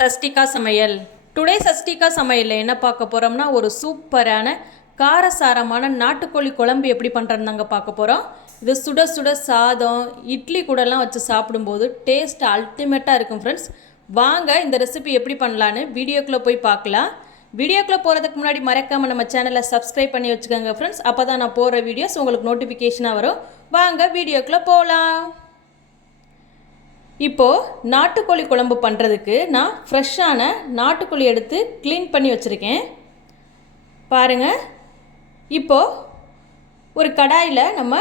சஷ்டிகா சமையல். டுடே சஷ்டிகா சமையலில் என்ன பார்க்க போகிறோம்னா ஒரு சூப்பரான காரசாரமான நாட்டுக்கோழி குழம்பு எப்படி பண்ணுறதுதாங்க பார்க்க போகிறோம் இது சுட சுட சாதம் இட்லி கூடலாம் வச்சு சாப்பிடும்போது டேஸ்ட் அல்டிமேட்டாக இருக்கும் ஃப்ரெண்ட்ஸ் வாங்க இந்த ரெசிபி எப்படி பண்ணலான்னு வீடியோக்குள்ளே போய் பார்க்கலாம். வீடியோக்குள்ளே போகிறதுக்கு முன்னாடி மறக்காமல் நம்ம சேனலை சப்ஸ்கிரைப் பண்ணி வச்சுக்கோங்க ஃப்ரெண்ட்ஸ் அப்போ தான் நான் போகிற வீடியோஸ் உங்களுக்கு நோட்டிஃபிகேஷனாக வரும். வாங்க வீடியோக்குள்ளே போகலாம் இப்போது நாட்டுக்கோழி குழம்பு பண்ணுறதுக்கு நான் ஃப்ரெஷ்ஷான நாட்டுக்கோழி எடுத்து க்ளீன் பண்ணி வச்சுருக்கேன். பாருங்கள் இப்போது ஒரு கடாயில் நம்ம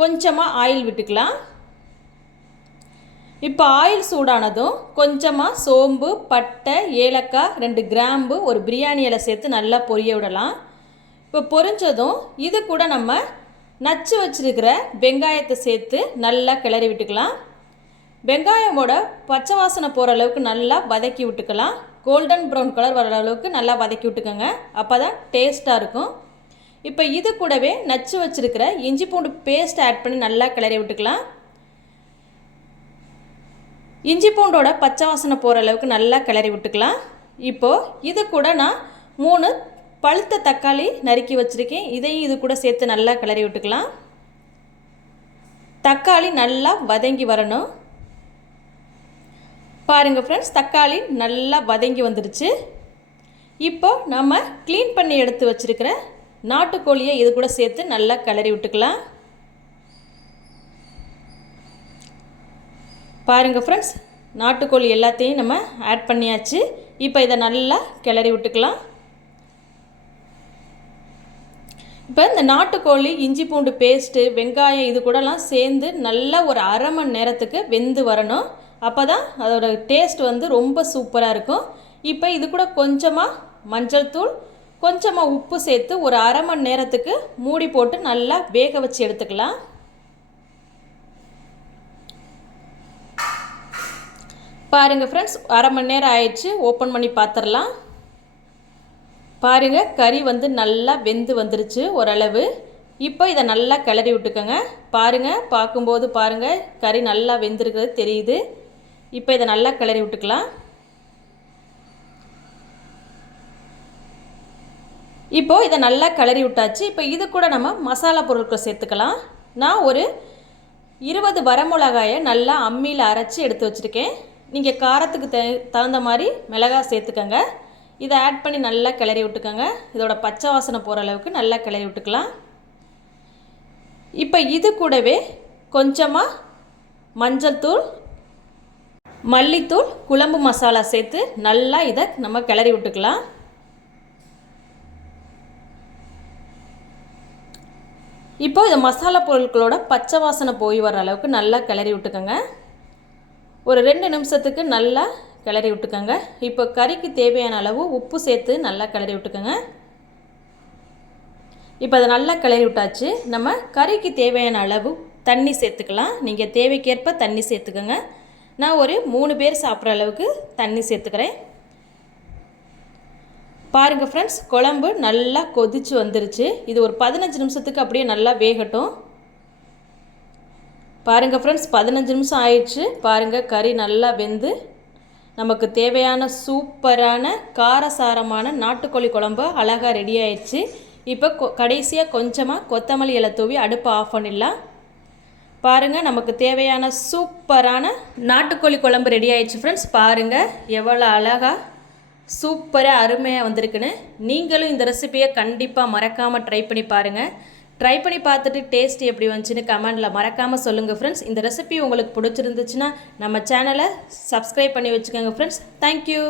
கொஞ்சமாக ஆயில் விட்டுக்கலாம். இப்போ ஆயில் சூடானதும் கொஞ்சமாக சோம்பு பட்டை ஏலக்காய் ரெண்டு கிராம்பு ஒரு பிரியாணி இலை சேர்த்து நல்லா பொரிய விடலாம். இப்போ பொரிஞ்சதும் இது கூட நம்ம நச்சு வச்சுருக்கிற வெங்காயத்தை சேர்த்து நல்லா கிளறி விட்டுக்கலாம். வெங்காயமோட பச்சை வாசனை போகிற அளவுக்கு நல்லா வதக்கி விட்டுக்கலாம். கோல்டன் ப்ரௌன் கலர் வர அளவுக்கு நல்லா வதக்கி விட்டுக்கோங்க. அப்போ தான் டேஸ்ட்டாக இருக்கும். இப்போ இது கூடவே நச்சு வச்சுருக்கிற இஞ்சி பூண்டு பேஸ்ட் ஆட் பண்ணி நல்லா கிளறி விட்டுக்கலாம். இஞ்சி பூண்டோட பச்சை வாசனை போகிற அளவுக்கு நல்லா கிளறி விட்டுக்கலாம். இப்போது இது கூட நான் மூணு பழுத்த தக்காளி நறுக்கி வச்சுருக்கேன். இதையும் இது கூட சேர்த்து நல்லா கிளறி விட்டுக்கலாம். தக்காளி நல்லா வதங்கி வரணும். பாருங்கள் ஃப்ரெண்ட்ஸ் தக்காளி நல்லா வதங்கி வந்துடுச்சு. இப்போ நம்ம க்ளீன் பண்ணி எடுத்து வச்சுருக்கிற நாட்டுக்கோழியை இது கூட சேர்த்து நல்லா கிளறி விட்டுக்கலாம். பாருங்கள் ஃப்ரெண்ட்ஸ் நாட்டுக்கோழி எல்லாத்தையும் நம்ம ஆட் பண்ணியாச்சு. இப்போ இதை நல்லா கிளறி விட்டுக்கலாம். இப்போ இந்த நாட்டுக்கோழி இஞ்சி பூண்டு பேஸ்ட்டு வெங்காயம் இது கூடலாம் சேர்ந்து நல்லா ஒரு அரை மணி நேரத்துக்கு வெந்து வரணும். அப்போ தான் அதோட டேஸ்ட் வந்து ரொம்ப சூப்பராக இருக்கும். இப்போ இது கூட கொஞ்சமாக மஞ்சள் தூள் கொஞ்சமாக உப்பு சேர்த்து ஒரு அரை மணி நேரத்துக்கு மூடி போட்டு நல்லா வேக வச்சு எடுத்துக்கலாம். பாருங்கள் ஃப்ரெண்ட்ஸ் அரை மணி நேரம் ஆயிடுச்சு ஓப்பன் பண்ணி பார்த்துடலாம் பாருங்கள் கறி வந்து நல்லா வெந்து வந்துருச்சு ஓரளவு. இப்போ இதை நல்லா கிளறி விட்டுக்கோங்க. பாருங்கள் பார்க்கும்போது பாருங்கள் கறி நல்லா வெந்திருக்கிறது தெரியுது. இப்போ இதை நல்லா கிளறி விட்டுக்கலாம். இப்போது இதை நல்லா கிளறி விட்டாச்சு. இப்போ இது கூட நம்ம மசாலா பொருட்கள் சேர்த்துக்கலாம். நான் ஒரு இருபது வரமிளகாயை நல்லா அம்மியில் அரைச்சி எடுத்து வச்சுருக்கேன். நீங்கள் காரத்துக்கு தே தகுந்த மாதிரி மிளகாய் சேர்த்துக்கோங்க. இதை ஆட் பண்ணி நல்லா கிளறி விட்டுக்கோங்க. இதோட பச்சை வாசனை போகிற அளவுக்கு நல்லா கிளறி விட்டுக்கலாம். இப்போ இது கூடவே கொஞ்சமாக மஞ்சள் தூள் மல்லித்தூள் குழம்பு மசாலா சேர்த்து நல்லா இதை நம்ம கிளறி விட்டுக்கலாம். இப்போ இந்த மசாலா பொருட்களோட பச்சை வாசனை போய் வர அளவுக்கு நல்லா கிளறி விட்டுக்கோங்க. ஒரு ரெண்டு நிமிஷத்துக்கு நல்லா கிளறி விட்டுக்கோங்க. இப்போ கறிக்கு தேவையான அளவு உப்பு சேர்த்து நல்லா கிளறி விட்டுக்கோங்க. இப்போ அதை நல்லா கிளறி விட்டாச்சு. நம்ம கறிக்கு தேவையான அளவு தண்ணி சேர்த்துக்கலாம். நீங்கள் தேவைக்கேற்ப தண்ணி சேர்த்துக்கோங்க. நான் ஒரு மூணு பேர் சாப்பிட்ற அளவுக்கு தண்ணி சேர்த்துக்கிறேன். பாருங்கள் ஃப்ரெண்ட்ஸ் குழம்பு நல்லா கொதிச்சு வந்துருச்சு. இது ஒரு பதினஞ்சு நிமிஷத்துக்கு அப்படியே நல்லா வேகட்டும். பாருங்கள் ஃப்ரெண்ட்ஸ் பதினஞ்சு நிமிஷம் ஆயிடுச்சு. பாருங்கள் கறி நல்லா வெந்து நமக்கு தேவையான சூப்பரான காரசாரமான நாட்டுக்கோழி குழம்பு அழகாக ரெடி ஆயிடுச்சு. இப்போ கொ கடைசியாக கொஞ்சமாக கொத்தமல்லி இலை தூவி அடுப்பை ஆஃப் பண்ணிடலாம். பாருங்கள் நமக்கு தேவையான சூப்பரான நாட்டுக்கோழி குழம்பு ரெடி ஆயிடுச்சு ஃப்ரெண்ட்ஸ் பாருங்கள் எவ்வளோ அழகாக சூப்பராக அருமையாக வந்திருக்குன்னு. நீங்களும் இந்த ரெசிபியை கண்டிப்பாக மறக்காமல் ட்ரை பண்ணி பாருங்கள் ட்ரை பண்ணி பார்த்துட்டு டேஸ்ட் எப்படி வந்துச்சுன்னு கமெண்டில் மறக்காமல் சொல்லுங்கள் ஃப்ரெண்ட்ஸ் இந்த ரெசிபி உங்களுக்கு பிடிச்சிருந்துச்சுன்னா நம்ம சேனலை சப்ஸ்கிரைப் பண்ணி வச்சுக்கோங்க ஃப்ரெண்ட்ஸ் தேங்க்யூ